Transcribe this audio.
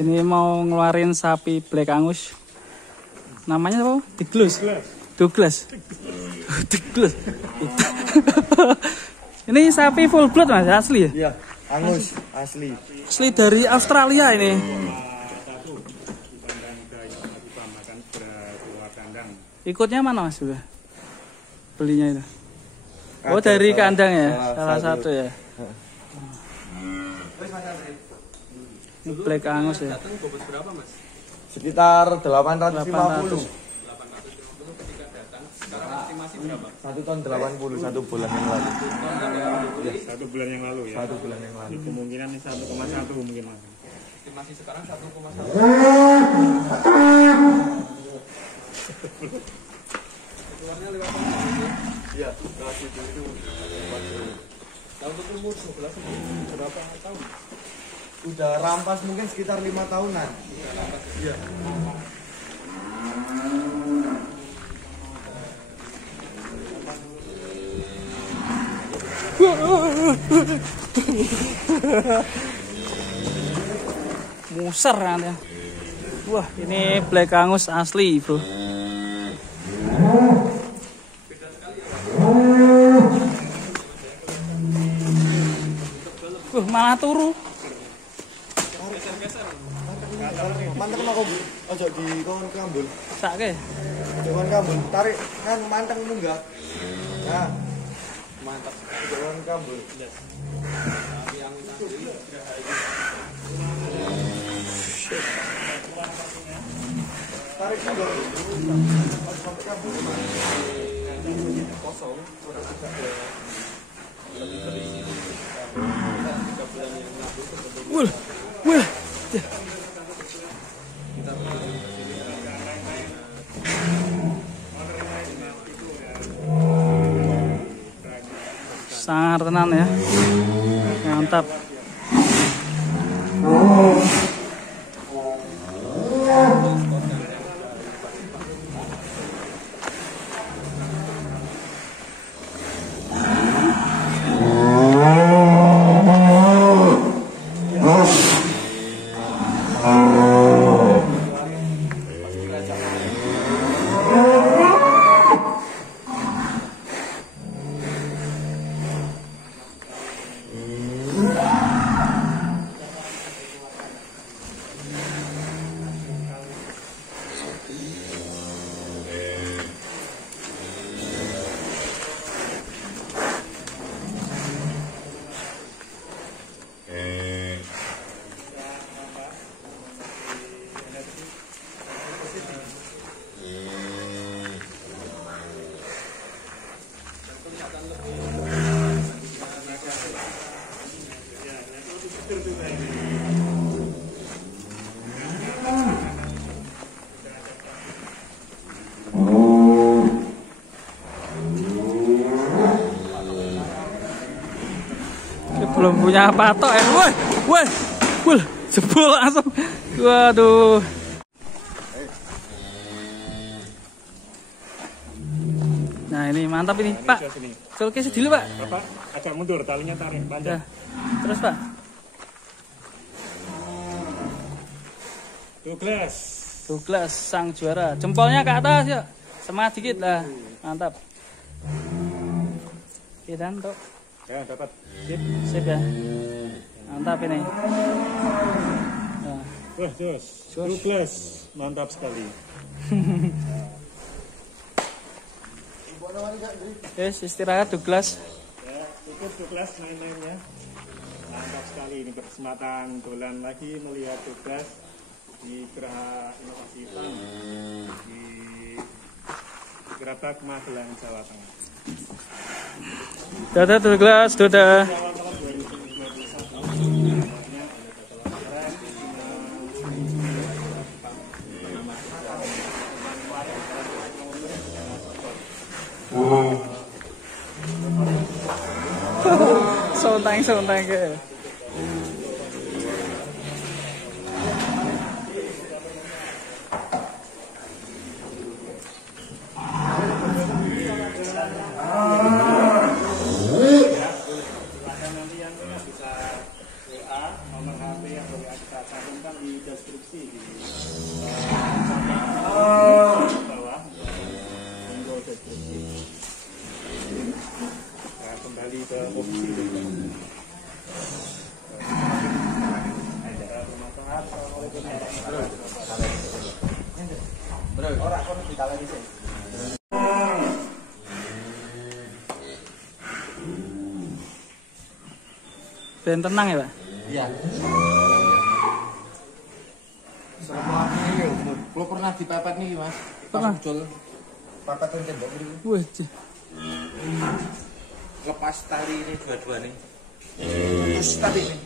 Ini mau ngeluarin sapi Black Angus. Namanya apa? Douglas. Douglas. Douglas. Ini sapi full blood Mas, asli ya? Iya, Angus asli. Asli dari Australia ini. Ikutnya mana Mas? Belinya itu? Oh, dari kandang ya? Salah satu ya. Ini Black Angus ya. Sekitar 850. 850 ketika datang. Sekarang estimasi berapa? 1 ton 80 1 bulan yang lalu. Ya, 1 bulan yang lalu ya. 1 bulan yang lalu. Kemungkinan 1,1 mungkin Mas. Estimasi sekarang 1,1. Keluarnya lewat mana? Iya, lewat itu. Kalau untuk umur 11 berapa tahun? Udah rampas mungkin sekitar 5 tahunan. Iya. Muser kan ya. Wah, ini Black Angus asli, Bro. Malah turu. Manteng mau ojo di kon kambul. Sake. Kon kambul, tarik kan manteng munggah. Nah. Mantap sekali kon kambul. Tarik munggah. Sampai kambul. Kosong, kurang agak Wul. Wul. Sangat tenan ya. Mantap. Belum punya patok ya. Woi, woi, woi, jebol langsung. Waduh. Nah ini mantap ini, Pak. Colke sedih Pak. Bapak agak mundur, talinya tarik panjang. Nah, terus Pak. Douglas. Douglas sang juara. Jempolnya ke atas ya. Semangat dikit lah. Mantap. Oke dan tuh. Ya, dapat. Sip ya. Mantap ini. Nah. Wah, Jos. Douglas. Mantap sekali. Yes, istirahat Douglas. Ya, cukup Douglas main-mainnya. Mantap sekali ini berkesempatan dolan lagi melihat Douglas di Geraha Inovasi Hitam di Gerabak Magelang, Jawa Tengah. Dadah Douglas, dadah. Sontang ke. cantumkan di deskripsi di bawah monggo deskripsi. Nah, kembali ke posisi bermanfaat. Assalamualaikum warahmatullahi wabarakatuh. Bro, orang kono ditaleni sih. Ben tenang ya, Pak. Iya. Selama ini kalau pernah dipepet nih Mas. Pernah. Muncul pepet tembok ini. Wih, Lepas tali ini dua-dua nih. Terus tali ini.